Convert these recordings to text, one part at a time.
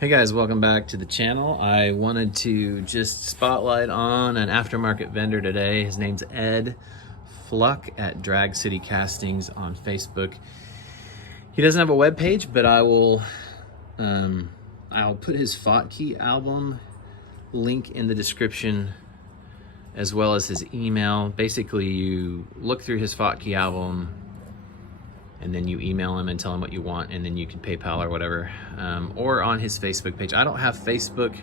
Hey guys, welcome back to the channel. I wanted to just spotlight on an aftermarket vendor today. His name's Ed Fluck at Drag City Castings on Facebook. He doesn't have a web page, but I'll put his Fotkey album link in the description as well as his email. Basically, you look through his Fotkey album and then you email him and tell him what you want, and then you can PayPal or whatever, or on his Facebook page. I don't have Facebook,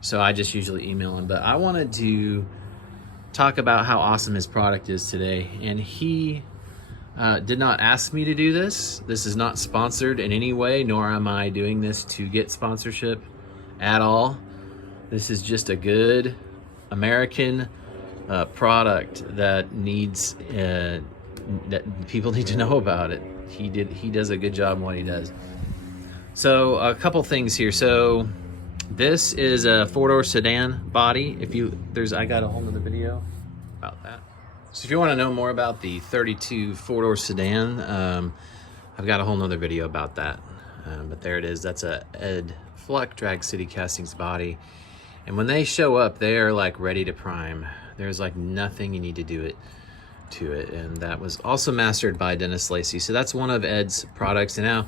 so I just usually email him, but I wanted to talk about how awesome his product is today. And he did not ask me to do this. This is not sponsored in any way, nor am I doing this to get sponsorship at all. This is just a good American product that needs that people need to know about it. He does a good job in what he does. So a couple things here. So this is a 4-door sedan body. I got a whole nother video about that. So if you want to know more about the 32 4-door sedan, I've got a whole nother video about that. But there it is. That's a Ed Fluck Drag City Castings body. And when they show up, they are like ready to prime. There's like nothing you need to do to it. And that was also mastered by Dennis Lacey. So that's one of Ed's products. And now,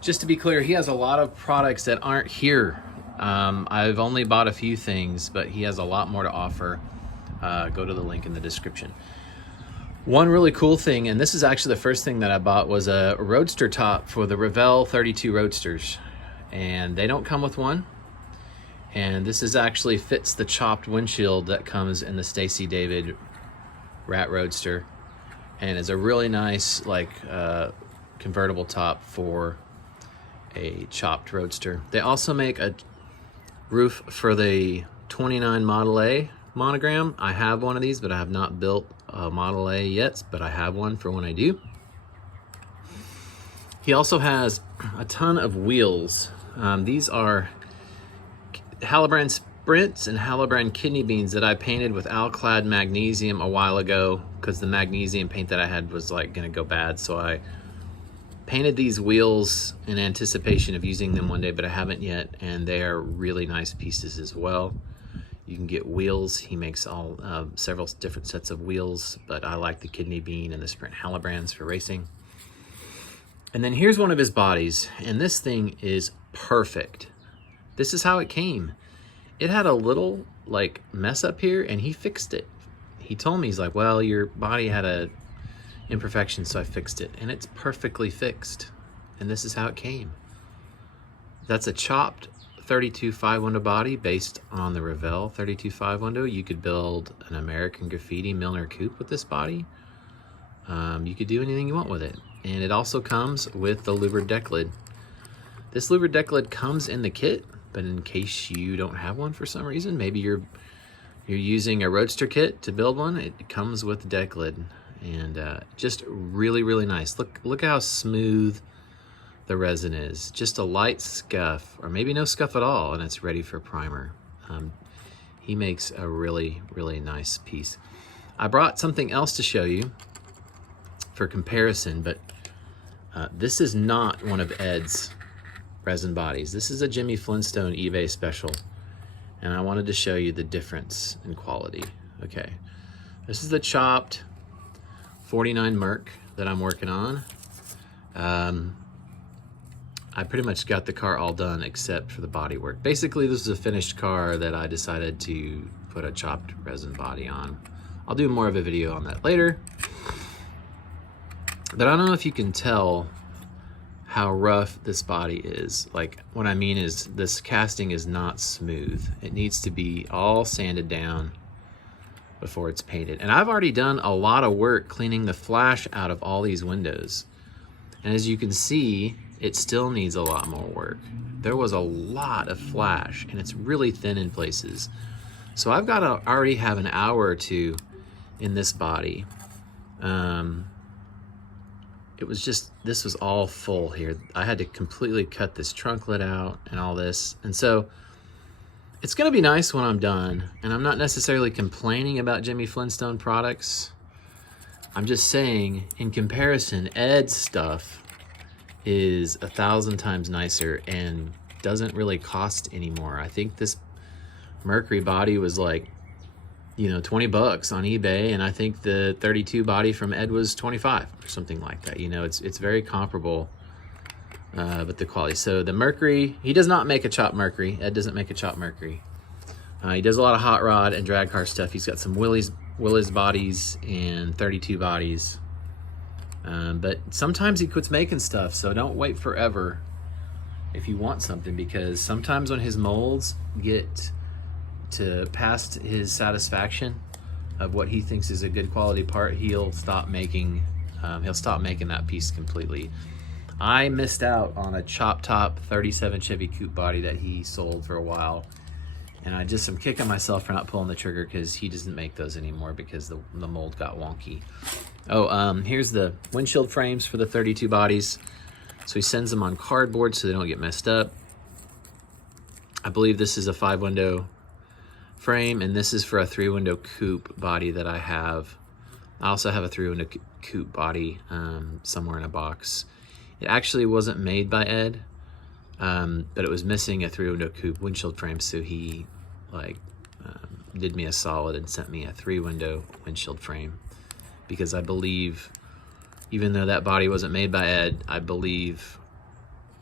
just to be clear, he has a lot of products that aren't here. I've only bought a few things, but he has a lot more to offer. Go to the link in the description. One really cool thing, and this is actually the first thing that I bought, was a Roadster top for the Revell 32 Roadsters. And they don't come with one. And this is actually fits the chopped windshield that comes in the Stacy David Rat Roadster, and is a really nice convertible top for a chopped Roadster. They also make a roof for the 29 Model A monogram. I have one of these, but I have not built a Model A yet, but I have one for when I do. He also has a ton of wheels. These are Halibran Sprints and Halibran kidney beans that I painted with Alclad magnesium a while ago, because the magnesium paint that I had was like gonna go bad. So I painted these wheels in anticipation of using them one day, but I haven't yet. And they are really nice pieces as well. You can get wheels. He makes several different sets of wheels, but I like the kidney bean and the Sprint Halibrans for racing. And then here's one of his bodies, and this thing is perfect. This is how it came. It had a little mess up here, and he fixed it. He told me, he's like, well, your body had a imperfection, so I fixed it. And it's perfectly fixed. And this is how it came. That's a chopped 32 5-window body based on the Revell 32 5-window. You could build an American Graffiti Milner Coupe with this body. You could do anything you want with it. And it also comes with the louvered deck lid. This louvered deck lid comes in the kit, but in case you don't have one for some reason, maybe you're using a Roadster kit to build one, it comes with the deck lid. And just really, really nice. Look how smooth the resin is. Just a light scuff, or maybe no scuff at all, and it's ready for primer. He makes a really, really nice piece. I brought something else to show you for comparison, but this is not one of Ed's resin bodies. This is a Jimmy Flintstone eBay special, and I wanted to show you the difference in quality. Okay, this is the chopped 49 Merc that I'm working on. I pretty much got the car all done except for the body work. Basically, this is a finished car that I decided to put a chopped resin body on. I'll do more of a video on that later. But I don't know if you can tell how rough this body is. What I mean is this casting is not smooth. It needs to be all sanded down before it's painted. And I've already done a lot of work cleaning the flash out of all these windows. And as you can see, it still needs a lot more work. There was a lot of flash, and it's really thin in places. So I've got to already have an hour or two in this body. This was all full here. I had to completely cut this trunk lid out and all this. And so it's gonna be nice when I'm done. And I'm not necessarily complaining about Jimmy Flintstone products. I'm just saying, in comparison, Ed's stuff is 1,000 times nicer and doesn't really cost anymore. I think this Mercury body was like, you know, 20 bucks on eBay, and I think the 32 body from Ed was 25 or something like that. You know, it's very comparable, but the quality. So the Mercury, he does not make a chopped Mercury. Ed doesn't make a chopped Mercury. He does a lot of hot rod and drag car stuff. He's got some Willys bodies and 32 bodies. But sometimes he quits making stuff, so don't wait forever if you want something, because sometimes when his molds get to past his satisfaction of what he thinks is a good quality part, he'll stop making that piece completely. I missed out on a chop top 37 Chevy Coupe body that he sold for a while, and I just am kicking myself for not pulling the trigger because he doesn't make those anymore because the mold got wonky. Oh, here's the windshield frames for the 32 bodies. So he sends them on cardboard so they don't get messed up. I believe this is a 5-window frame, and this is for a 3-window coupe body that I have. I also have a 3-window coupe body somewhere in a box. It actually wasn't made by Ed, but it was missing a 3-window coupe windshield frame, so he did me a solid and sent me a 3-window windshield frame, because I believe, even though that body wasn't made by Ed, I believe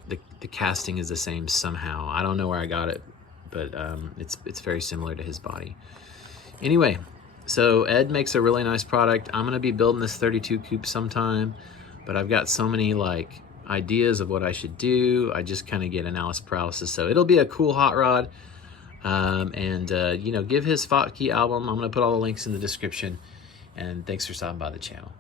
the casting is the same somehow. I don't know where I got it, but it's very similar to his body. Anyway, so Ed makes a really nice product. I'm gonna be building this 32 coupe sometime, but I've got so many like ideas of what I should do. I just kind of get analysis paralysis. So it'll be a cool hot rod. You know, give his Fotke album. I'm gonna put all the links in the description. And thanks for stopping by the channel.